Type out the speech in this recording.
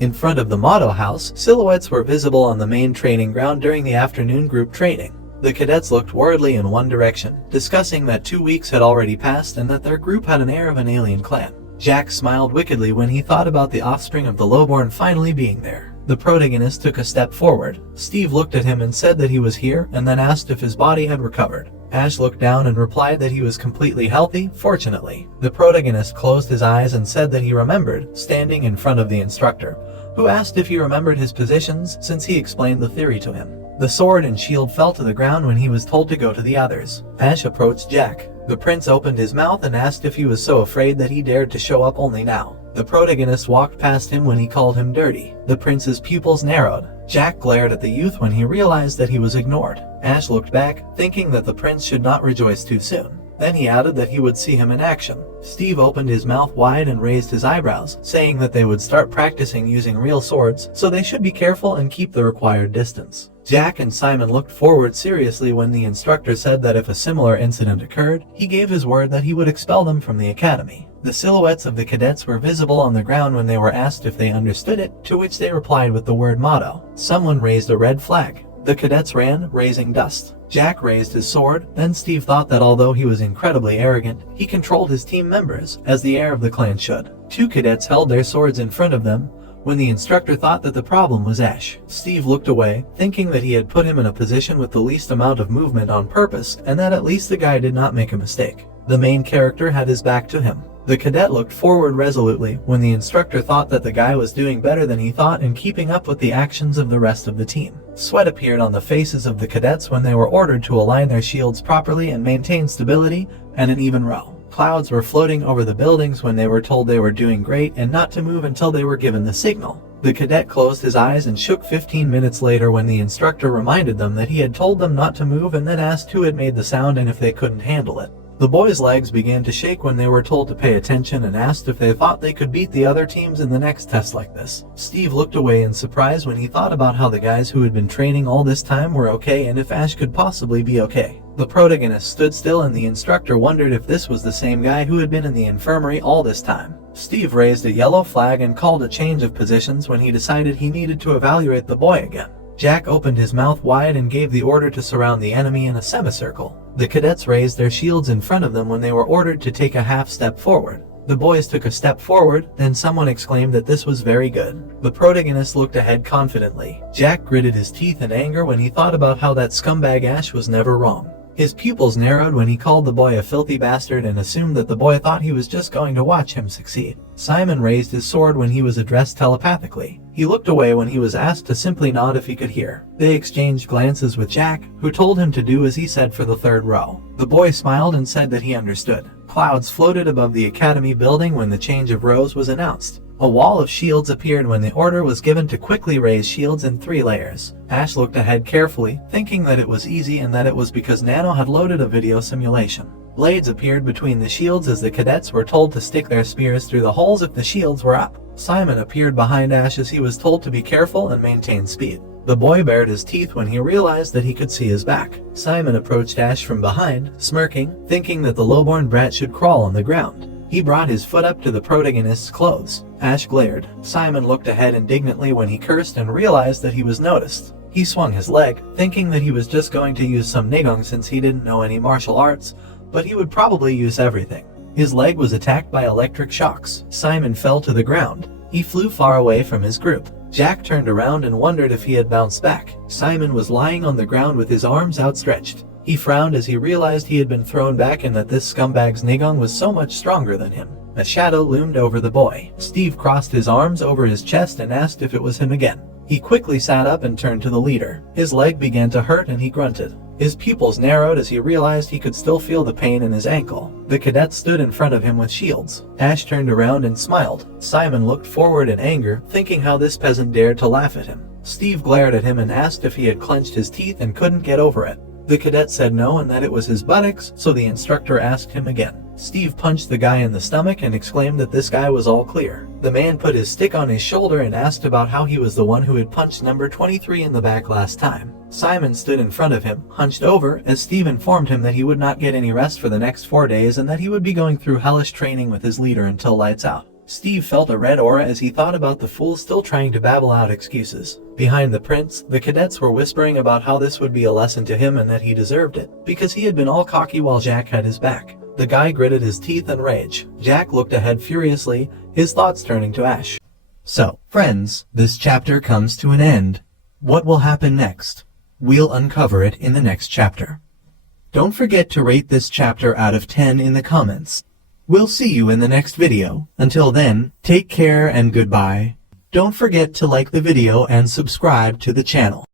In front of the motto house, silhouettes were visible on the main training ground during the afternoon group training. The cadets looked worriedly in one direction, discussing that 2 weeks had already passed and that their group had an air of an alien clan. Jack smiled wickedly when he thought about the offspring of the lowborn finally being there. The protagonist took a step forward. Steve looked at him and said that he was here, and then asked if his body had recovered. Ash looked down and replied that he was completely healthy, fortunately. The protagonist closed his eyes and said that he remembered, standing in front of the instructor, who asked if he remembered his positions since he explained the theory to him. The sword and shield fell to the ground when he was told to go to the others. Ash approached Jack. The prince opened his mouth and asked if he was so afraid that he dared to show up only now. The protagonist walked past him when he called him dirty. The prince's pupils narrowed. Jack glared at the youth when he realized that he was ignored. Ash looked back, thinking that the prince should not rejoice too soon. Then he added that he would see him in action. Steve opened his mouth wide and raised his eyebrows, saying that they would start practicing using real swords, so they should be careful and keep the required distance. Jack and Simon looked forward seriously when the instructor said that if a similar incident occurred, he gave his word that he would expel them from the academy. The silhouettes of the cadets were visible on the ground when they were asked if they understood it, to which they replied with the word motto. Someone raised a red flag. The cadets ran, raising dust. Jack raised his sword, then Steve thought that although he was incredibly arrogant, he controlled his team members, as the heir of the clan should. 2 cadets held their swords in front of them, when the instructor thought that the problem was Ash. Steve looked away, thinking that he had put him in a position with the least amount of movement on purpose, and that at least the guy did not make a mistake. The main character had his back to him. The cadet looked forward resolutely when the instructor thought that the guy was doing better than he thought and keeping up with the actions of the rest of the team. Sweat appeared on the faces of the cadets when they were ordered to align their shields properly and maintain stability and an even row. Clouds were floating over the buildings when they were told they were doing great and not to move until they were given the signal. The cadet closed his eyes and shook 15 minutes later when the instructor reminded them that he had told them not to move and then asked who had made the sound and if they couldn't handle it. The boys' legs began to shake when they were told to pay attention and asked if they thought they could beat the other teams in the next test like this. Steve looked away in surprise when he thought about how the guys who had been training all this time were okay and if Ash could possibly be okay. The protagonist stood still and the instructor wondered if this was the same guy who had been in the infirmary all this time. Steve raised a yellow flag and called a change of positions when he decided he needed to evaluate the boy again. Jack opened his mouth wide and gave the order to surround the enemy in a semicircle. The cadets raised their shields in front of them when they were ordered to take a half step forward. The boys took a step forward, then someone exclaimed that this was very good. The protagonist looked ahead confidently. Jack gritted his teeth in anger when he thought about how that scumbag Ash was never wrong. His pupils narrowed when he called the boy a filthy bastard and assumed that the boy thought he was just going to watch him succeed. Simon raised his sword when he was addressed telepathically. He looked away when he was asked to simply nod if he could hear. They exchanged glances with Jack, who told him to do as he said for the third row. The boy smiled and said that he understood. Clouds floated above the academy building when the change of rows was announced. A wall of shields appeared when the order was given to quickly raise shields in 3 layers. Ash looked ahead carefully, thinking that it was easy and that it was because Nano had loaded a video simulation. Blades appeared between the shields as the cadets were told to stick their spears through the holes if the shields were up. Simon appeared behind Ash as he was told to be careful and maintain speed. The boy bared his teeth when he realized that he could see his back. Simon approached Ash from behind, smirking, thinking that the lowborn brat should crawl on the ground. He brought his foot up to the protagonist's clothes. Ash glared. Simon looked ahead indignantly when he cursed and realized that he was noticed. He swung his leg, thinking that he was just going to use some nigong since he didn't know any martial arts, but he would probably use everything. His leg was attacked by electric shocks. Simon fell to the ground. He flew far away from his group. Jack turned around and wondered if he had bounced back. Simon was lying on the ground with his arms outstretched. He frowned as he realized he had been thrown back and that this scumbag's nigong was so much stronger than him. A shadow loomed over the boy. Steve crossed his arms over his chest and asked if it was him again. He quickly sat up and turned to the leader. His leg began to hurt and he grunted. His pupils narrowed as he realized he could still feel the pain in his ankle. The cadet stood in front of him with shields. Ash turned around and smiled. Simon looked forward in anger, thinking how this peasant dared to laugh at him. Steve glared at him and asked if he had clenched his teeth and couldn't get over it. The cadet said no and that it was his buttocks, so the instructor asked him again. Steve punched the guy in the stomach and exclaimed that this guy was all clear. The man put his stick on his shoulder and asked about how he was the one who had punched number 23 in the back last time. Simon stood in front of him, hunched over, as Steve informed him that he would not get any rest for the next 4 days and that he would be going through hellish training with his leader until lights out. Steve felt a red aura as he thought about the fool still trying to babble out excuses. Behind the prince, the cadets were whispering about how this would be a lesson to him and that he deserved it, because he had been all cocky while Jack had his back. The guy gritted his teeth in rage. Jack looked ahead furiously, his thoughts turning to ash. So, friends, this chapter comes to an end. What will happen next? We'll uncover it in the next chapter. Don't forget to rate this chapter out of 10 in the comments. We'll see you in the next video. Until then, take care and goodbye. Don't forget to like the video and subscribe to the channel.